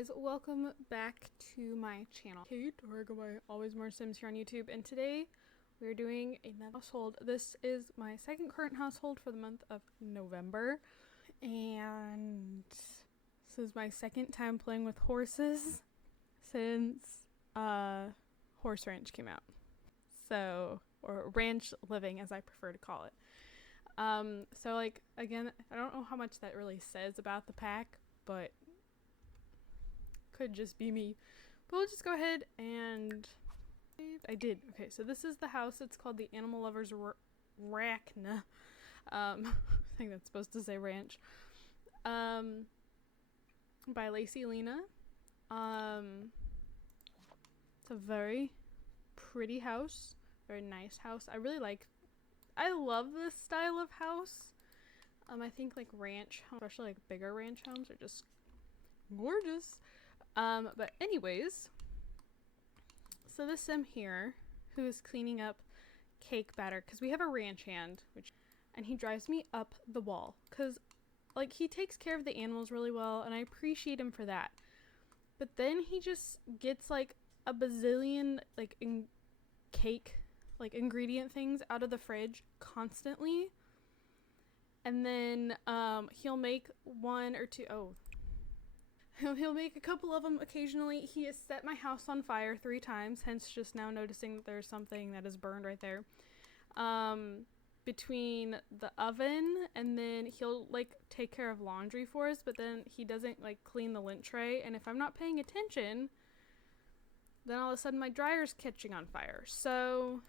guys, welcome back to my channel. Kate, or I go by AlwaysMoreSims here on YouTube, and today we're doing another household. This is my second current household for the month of November, and this is my second time playing with horses since Horse Ranch came out. So, or ranch living as I prefer to call it. So like, again, I don't know how much that really says about the pack, but could just be me. But we'll just go ahead and I did. Okay, so this is the house. It's called the Animal Lovers Rachna. I think that's supposed to say ranch. By Lacey Lena. It's a very pretty house. Very nice house. I love this style of house. I think like ranch homes, especially like bigger ranch homes, are just gorgeous. But anyways, so this sim here, who is cleaning up cake batter, because we have a ranch hand, and he drives me up the wall, because like he takes care of the animals really well, and I appreciate him for that. But then he just gets like a bazillion like cake like ingredient things out of the fridge constantly, and then he'll make one or two. He'll make a couple of them occasionally. He has set my house on fire 3 times, hence just now noticing that there's something that is burned right there. Between the oven, and then he'll like take care of laundry for us, but then he doesn't like clean the lint tray, and if I'm not paying attention, then all of a sudden my dryer's catching on fire. So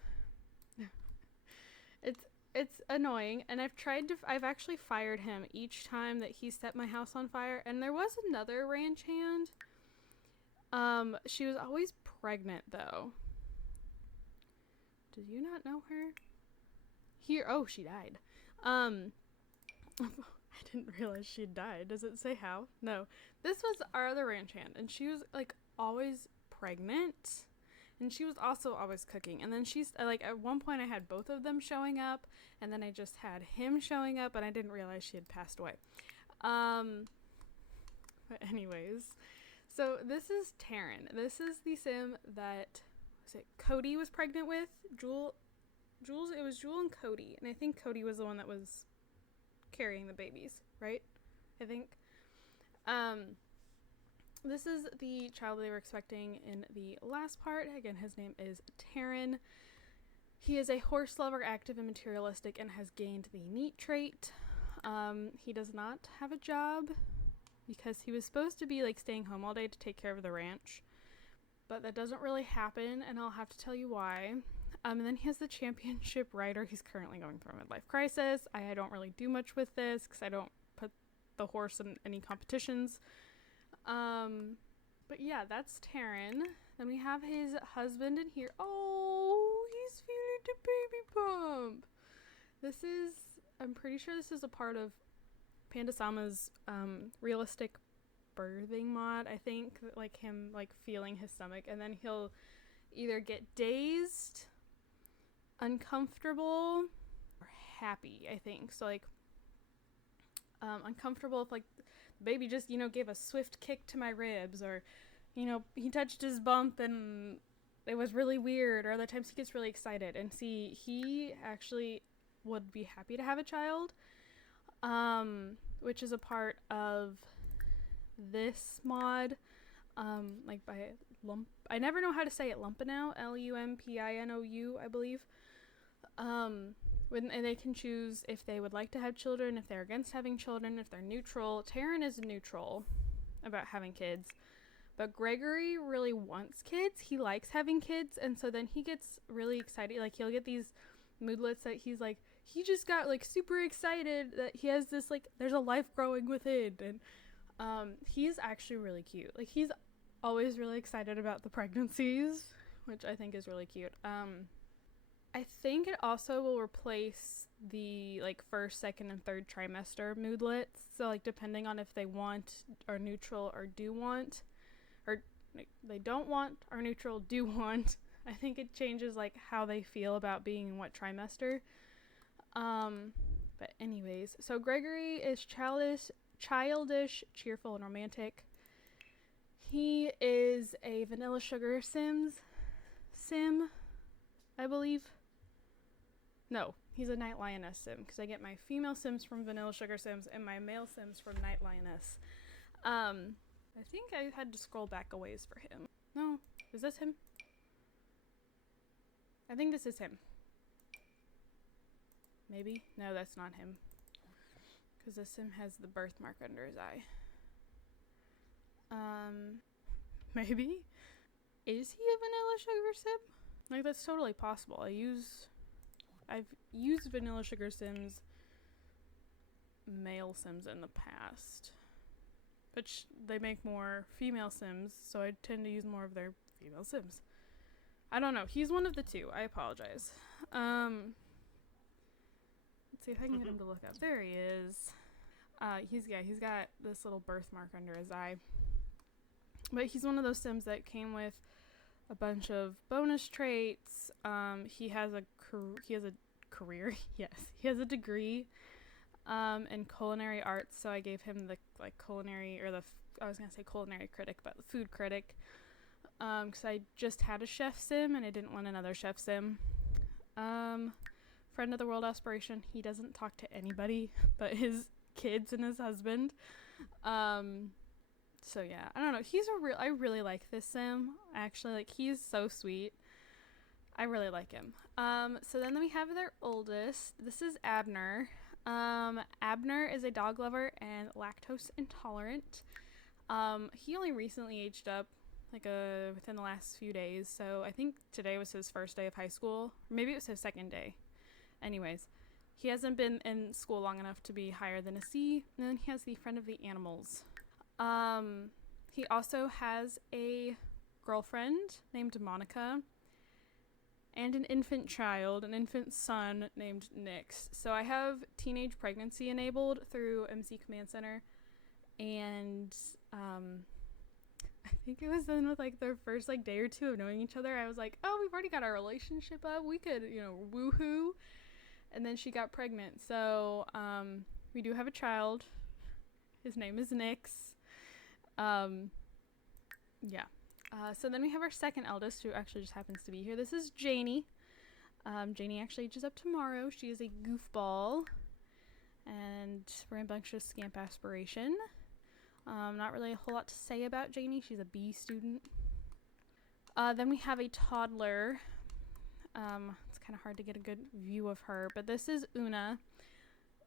it's annoying, and I've actually fired him each time that he set my house on fire. And there was another ranch hand. She was always pregnant though. Did you not know her? Oh, she died. I didn't realize she died. Does it say how? No. This was our other ranch hand, and she was like always pregnant. And she was also always cooking. And then she's like, at one point I had both of them showing up, and then I just had him showing up, and I didn't realize she had passed away. But anyways, so this is Taryn. This is the sim that Cody was pregnant with. It was Jewel and Cody, and I think Cody was the one that was carrying the babies, right? I think. This is the child they were expecting in the last part. Again, his name is Taryn. He is a horse lover, active and materialistic, and has gained the neat trait. He does not have a job because he was supposed to be like staying home all day to take care of the ranch, but that doesn't really happen, and I'll have to tell you why. And then he has the championship rider. He's currently going through a midlife crisis. I don't really do much with this because I don't put the horse in any competitions. But yeah, that's Taryn. Then we have his husband in here. Oh, he's feeding the baby bump. I'm pretty sure this is a part of Panda-sama's realistic birthing mod. I think like him like feeling his stomach, and then he'll either get dazed, uncomfortable, or happy, I think. So like uncomfortable if like baby just, gave a swift kick to my ribs, or, he touched his bump and it was really weird, or other times he gets really excited. And see, he actually would be happy to have a child, which is a part of this mod, like by I never know how to say it, Lumpino, Lumpinu, I believe. And they can choose if they would like to have children, if they're against having children, if they're neutral. Taryn is neutral about having kids, but Gregory really wants kids. He likes having kids, and so then he gets really excited. Like, he'll get these moodlets that he's like, he just got like super excited that he has this like, there's a life growing within. And he's actually really cute. Like, he's always really excited about the pregnancies, which I think is really cute. I think it also will replace the like first, second, and third trimester moodlets. So like depending on if they want, are neutral, or do want, or like, they don't want, are neutral, do want. I think it changes like how they feel about being in what trimester. But anyways, so Gregory is childish, cheerful, and romantic. He is a Vanilla Sugar Sims sim, I believe. No, he's a Night Lioness sim, because I get my female sims from Vanilla Sugar Sims and my male sims from Night Lioness. I think I had to scroll back a ways for him. No, is this him? I think this is him. Maybe? No, that's not him. Because this sim has the birthmark under his eye. Maybe? Is he a Vanilla Sugar Sim? Like, that's totally possible. I've used Vanilla Sugar Sims male sims in the past. But they make more female sims, so I tend to use more of their female sims. I don't know. He's one of the two. I apologize. Let's see if I can get him to look up. There he is. He's got this little birthmark under his eye. But he's one of those sims that came with a bunch of bonus traits. He has a career. Yes, he has a degree in culinary arts. So I gave him the culinary critic, but the food critic. Because I just had a chef sim and I didn't want another chef sim. Friend of the world aspiration. He doesn't talk to anybody but his kids and his husband. So yeah, I don't know. I really like this sim. Actually, he's so sweet. I really like him. So then we have their oldest. This is Abner. Abner is a dog lover and lactose intolerant. He only recently aged up, within the last few days. So I think today was his first day of high school. Or maybe it was his second day. Anyways, he hasn't been in school long enough to be higher than a C. And then he has the friend of the animals. He also has a girlfriend named Monica and an infant son named Nix. So I have teenage pregnancy enabled through MC Command Center, and I think it was then with their first day or two of knowing each other, I was like, oh, we've already got our relationship up, we could, woohoo. And then she got pregnant. So we do have a child. His name is Nix. Yeah. So then we have our second eldest, who actually just happens to be here. This is Janie. Janie actually ages up tomorrow. She is a goofball and rambunctious scamp aspiration. Not really a whole lot to say about Janie. She's a B student. Then we have a toddler. It's kind of hard to get a good view of her, but this is Una.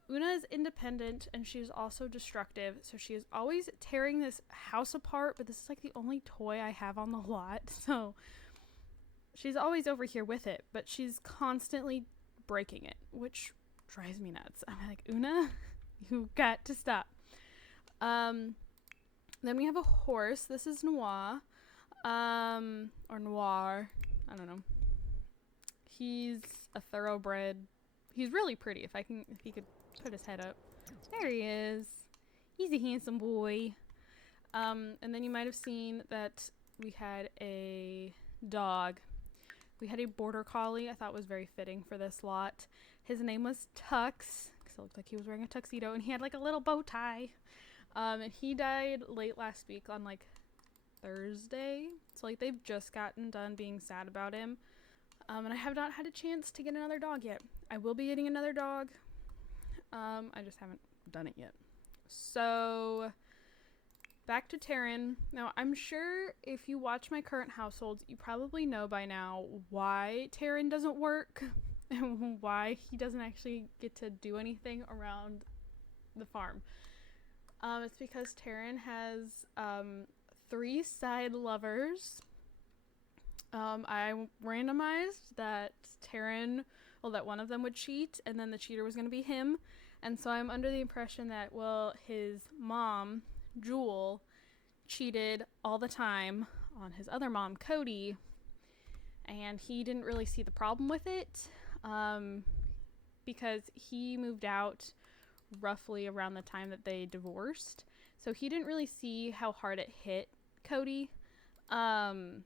Una is independent, and she's also destructive, so she is always tearing this house apart, but this is the only toy I have on the lot, so she's always over here with it, but she's constantly breaking it, which drives me nuts. I'm like, Una, you've got to stop. Then we have a horse. This is Noir, or Noir, I don't know. He's a thoroughbred. He's really pretty. If he could put his head up. There he is. He's a handsome boy. And then you might have seen that we had a dog. We had a border collie. I thought was very fitting for this lot. His name was Tux, because it looked like he was wearing a tuxedo, and he had a little bow tie. And he died late last week on Thursday. So they've just gotten done being sad about him. And I have not had a chance to get another dog yet. I will be getting another dog. I just haven't done it yet. So, back to Taryn. Now, I'm sure if you watch my current households, you probably know by now why Taryn doesn't work and why he doesn't actually get to do anything around the farm. It's because Taryn has 3 side lovers. I randomized that that one of them would cheat, and then the cheater was going to be him. And so I'm under the impression that, his mom, Jewel, cheated all the time on his other mom, Cody, and he didn't really see the problem with it, because he moved out roughly around the time that they divorced. So he didn't really see how hard it hit Cody. So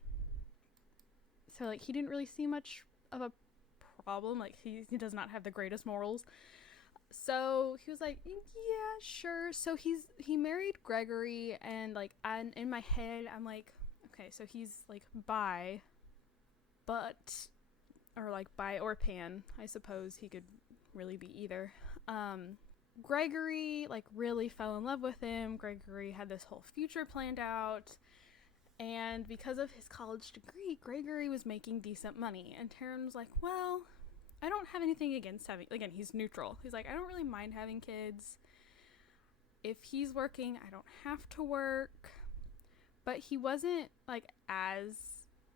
he didn't really see much of a problem. He does not have the greatest morals. So he was like, yeah, sure. So he married Gregory, and like in my head I'm like, okay, so he's like bi, but or like bi or pan. I suppose he could really be either. Gregory like really fell in love with him. Gregory had this whole future planned out. And because of his college degree, Gregory was making decent money. And Taryn was like, well, I don't have anything against having, again, he's neutral. He's like, I don't really mind having kids. If he's working, I don't have to work. But he wasn't like as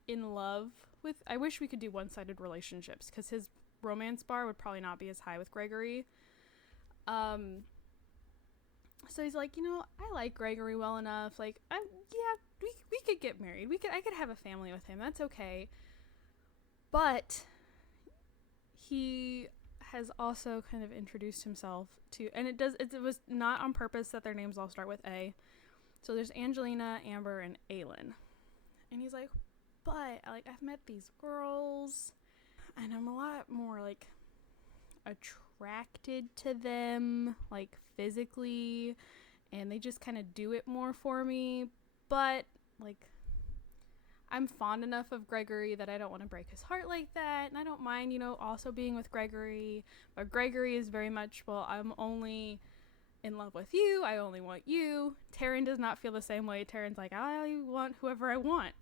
in love with, I wish we could do one-sided relationships because his romance bar would probably not be as high with Gregory. So he's like, I like Gregory well enough. Like, we could get married. I could have a family with him. That's okay. But he has also kind of introduced himself to, and it was not on purpose that their names all start with A. So there's Angelina, Amber, and Aylin. And he's like, but like I've met these girls and I'm a lot more like attracted to them like physically, and they just kind of do it more for me, but like I'm fond enough of Gregory that I don't want to break his heart like that, and I don't mind also being with Gregory, but Gregory is very much, well, I'm only in love with you, I only want you. Taryn does not feel the same way. Taryn's like, I want whoever I want.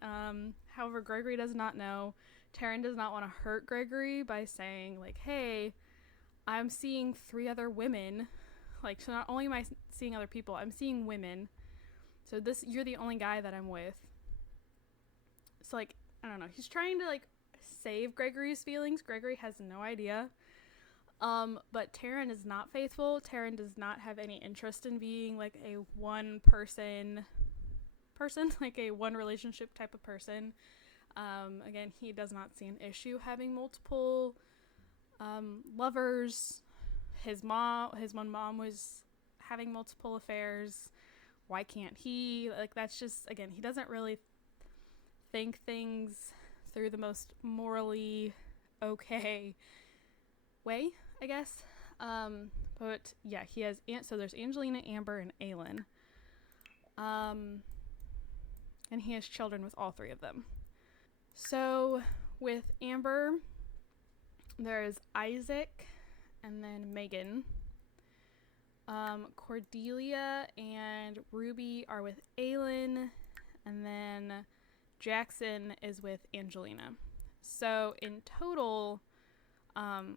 However, Gregory does not know. Taryn does not want to hurt Gregory by saying like, hey, I'm seeing 3 other women. Like, so not only am I seeing other people, I'm seeing women. So you're the only guy that I'm with. So like, I don't know. He's trying to like save Gregory's feelings. Gregory has no idea. But Taryn is not faithful. Taryn does not have any interest in being like a one person, like a one relationship type of person. Again, he does not see an issue having multiple lovers. His one mom was having multiple affairs. Why can't he? Like, that's just, again, he doesn't really think things through the most morally okay way, I guess. But yeah, he has, so there's Angelina, Amber, and Aylin. And he has children with all 3 of them. So with Amber, there's Isaac and then Megan. Cordelia and Ruby are with Aylin, and then Jackson is with Angelina. So in total,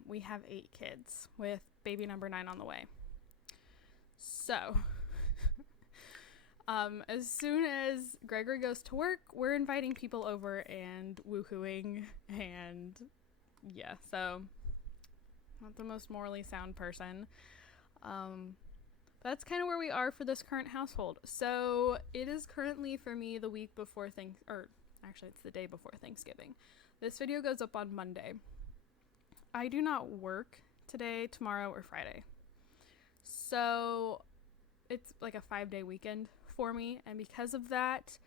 we have 8 kids with baby number 9 on the way. So as soon as Gregory goes to work, we're inviting people over and woohooing, and yeah, so not the most morally sound person. That's kind of where we are for this current household. So it is currently for me the week before actually it's the day before Thanksgiving. This video goes up on Monday. I do not work today, tomorrow, or Friday. So it's like a 5-day weekend for me, and because of that,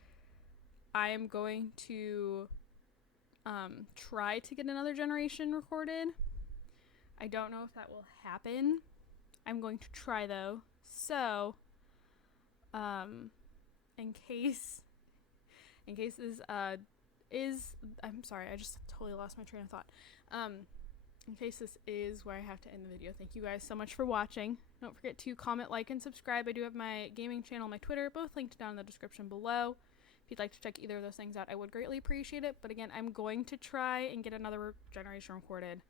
I am going to try to get another generation recorded. I don't know if that will happen. I'm going to try though. So, in case this I'm sorry, I just totally lost my train of thought. In case this is where I have to end the video, thank you guys so much for watching. Don't forget to comment, like, and subscribe. I do have my gaming channel, my Twitter, both linked down in the description below. If you'd like to check either of those things out, I would greatly appreciate it. But again, I'm going to try and get another generation recorded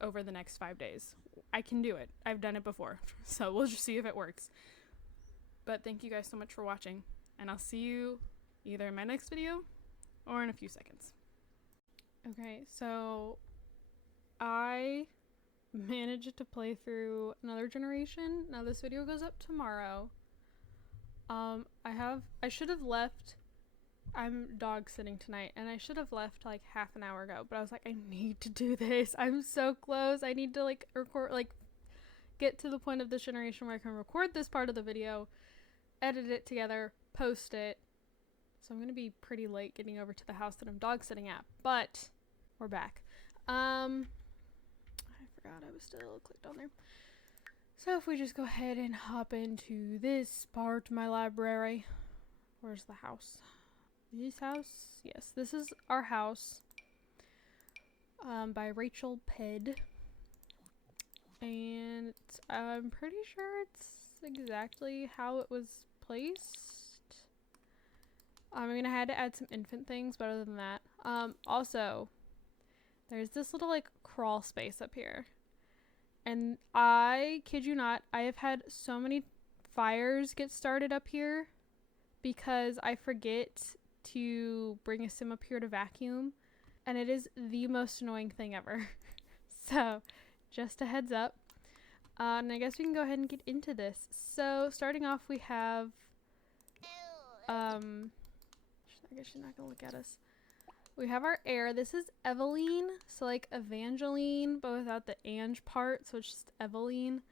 over the next 5 days. I can do it. I've done it before. So we'll just see if it works. But thank you guys so much for watching, and I'll see you either in my next video or in a few seconds. Okay, so I managed to play through another generation. Now this video goes up tomorrow. I should have left. I'm dog sitting tonight, and I should have left like half an hour ago, but I was like, I need to do this. I'm so close. I need to like record, like get to the point of this generation where I can record this part of the video, edit it together, post it. So I'm going to be pretty late getting over to the house that I'm dog sitting at, but we're back. I forgot forgot I was still clicked on there. So if we just go ahead and hop into this part of my library. Where's the house? This house? Yes, this is our house. By Rachel Ped. And I'm pretty sure it's exactly how it was placed. I'm gonna have to add some infant things, but other than that. Also, there's this little like crawl space up here. And I kid you not, I have had so many fires get started up here because I forget to bring a sim up here to vacuum. And it is the most annoying thing ever. So, just a heads up. And I guess we can go ahead and get into this. So, starting off we have, I guess she's not gonna look at us. We have our heir. This is Eveline, so like Evangeline, but without the Ange part, so it's just Eveline.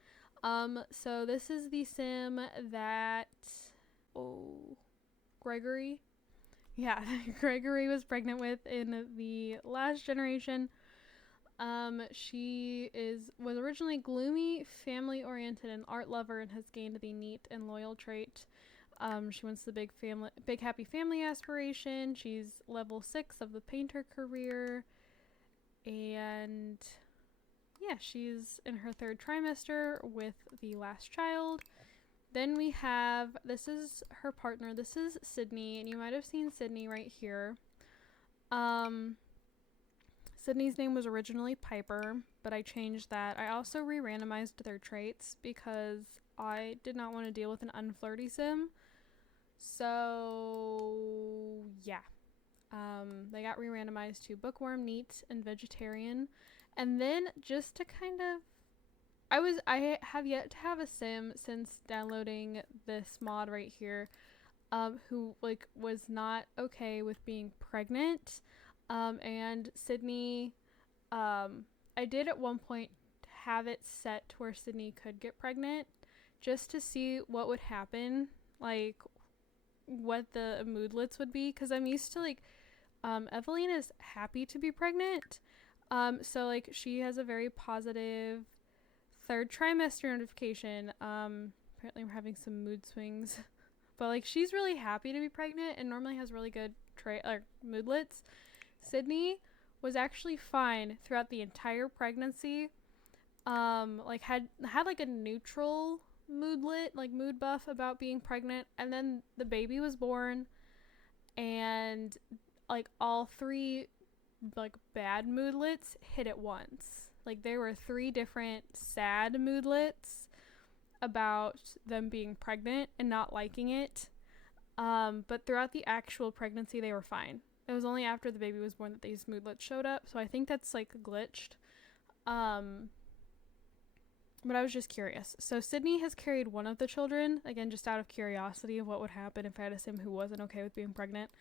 So this is the sim that, Gregory. Yeah, Gregory was pregnant with in the last generation. She was originally gloomy, family-oriented, and art lover, and has gained the neat and loyal trait. She wants the big happy family aspiration. She's level 6 of the painter career. And yeah, she's in her 3rd trimester with the last child. Then we have, this is her partner. This is Sydney, and you might have seen Sydney right here. Sydney's name was originally Piper, but I changed that. I also re-randomized their traits because I did not want to deal with an unflirty sim. So, yeah. They got re-randomized to bookworm, neat, and vegetarian. And then just to kind of... I have yet to have a sim since downloading this mod right here, who, like, was not okay with being pregnant. And Sydney, I did at one point have it set to where Sydney could get pregnant just to see what would happen, like what the moodlets would be, because I'm used to like Eveline is happy to be pregnant, so like she has a very positive 3rd trimester notification. Apparently we're having some mood swings, but like she's really happy to be pregnant and normally has really good moodlets. Sydney was actually fine throughout the entire pregnancy. Like had like a neutral moodlet, like mood buff about being pregnant, and then the baby was born and like all 3 like bad moodlets hit at once. Like there were 3 different sad moodlets about them being pregnant and not liking it. But throughout the actual pregnancy they were fine. It was only after the baby was born that these moodlets showed up, so I think that's like glitched. But I was just curious. So Sydney has carried one of the children, again just out of curiosity of what would happen if I had a sim who wasn't okay with being pregnant.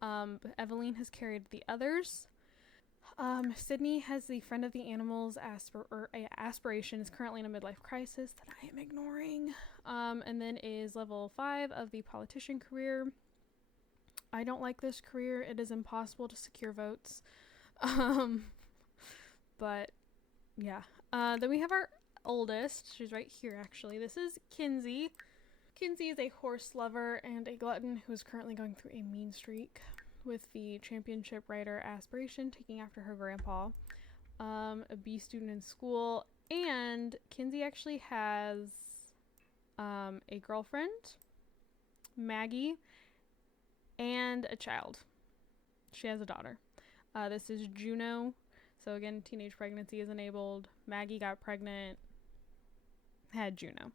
But Eveline has carried the others. Sydney has the friend of the animals aspiration, is currently in a midlife crisis that I am ignoring. And then is level 5 of the politician career. I don't like this career. It is impossible to secure votes. But yeah. Then we have our oldest. She's right here actually. This is Kinsey. Kinsey is a horse lover and a glutton who is currently going through a mean streak with the championship rider aspiration, taking after her grandpa. A B student in school, and Kinsey actually has a girlfriend, Maggie, and a child. She has a daughter. This is Juno. So again, teenage pregnancy is enabled. Maggie got pregnant, had Juno.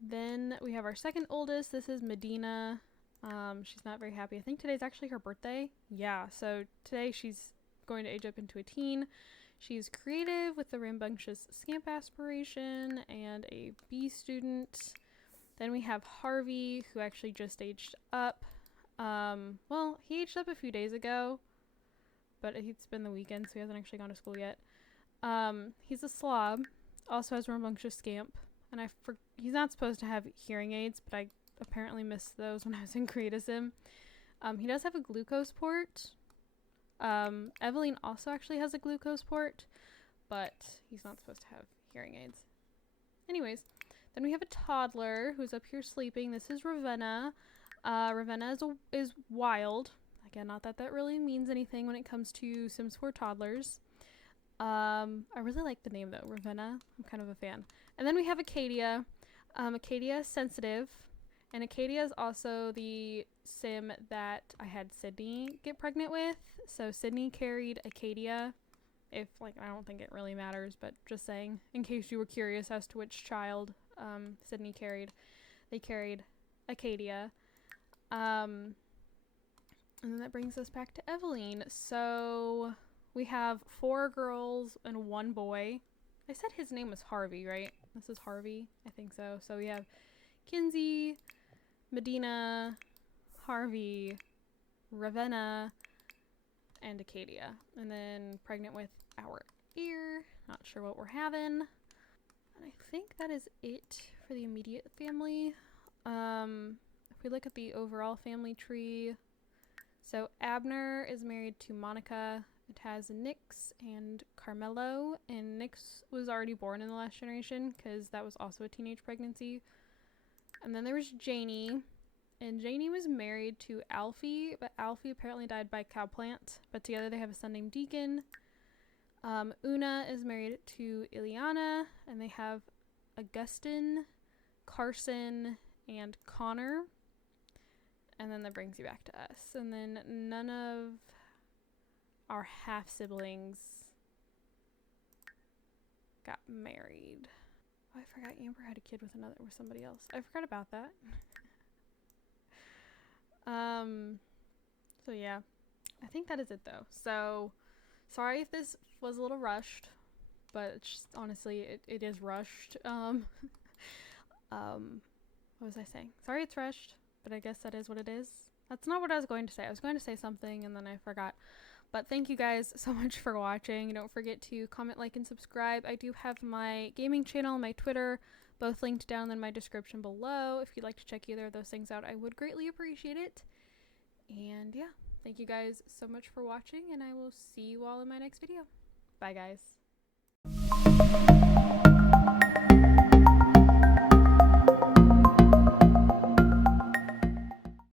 Then we have our second oldest. This is Medina. She's not very happy. I think today's actually her birthday. Yeah, so today she's going to age up into a teen. She's creative with the rambunctious scamp aspiration and a B student. Then we have Harvey, who actually just aged up. Well, he aged up a few days ago, but it's been the weekend, so he hasn't actually gone to school yet. He's a slob, also has rambunctious scamp, and he's not supposed to have hearing aids, but I apparently missed those when I was in Creatism. He does have a glucose port, Evelyn also actually has a glucose port, but he's not supposed to have hearing aids. Anyways, then we have a toddler who's up here sleeping. This is Ravenna. Ravenna is wild. Again, not that that really means anything when it comes to Sims 4 toddlers. I really like the name though, Ravenna. I'm kind of a fan. And then we have Acadia. Acadia is sensitive, and Acadia is also the sim that I had Sydney get pregnant with. So Sydney carried Acadia. If, like, I don't think it really matters, but just saying, in case you were curious as to which child Sydney carried. They carried Acadia. And then that brings us back to Evelyn. So we have 4 girls and 1 boy. I said his name was Harvey, right? This is Harvey? I think so. So we have Kinsey, Medina, Harvey, Ravenna, and Acadia. And then pregnant with our ear. Not sure what we're having. And I think that is it for the immediate family. If we look at the overall family tree, so Abner is married to Monica. It has Nyx and Carmelo, and Nyx was already born in the last generation because that was also a teenage pregnancy. And then there was Janie, and Janie was married to Alfie, but Alfie apparently died by cowplant, but together they have a son named Deacon. Una is married to Ileana, and they have Augustin, Carson, and Connor. And then that brings you back to us. And then none of our half-siblings got married. Oh, I forgot Amber had a kid with somebody else. I forgot about that. So yeah, I think that is it though. So sorry if this was a little rushed, but it's just, honestly, it is rushed. What was I saying? Sorry it's rushed, but I guess that is what it is. That's not what I was going to say. I was going to say something and then I forgot. But thank you guys so much for watching. Don't forget to comment, like, and subscribe. I do have my gaming channel and my Twitter, both linked down in my description below. If you'd like to check either of those things out, I would greatly appreciate it. And yeah, thank you guys so much for watching, and I will see you all in my next video. Bye, guys.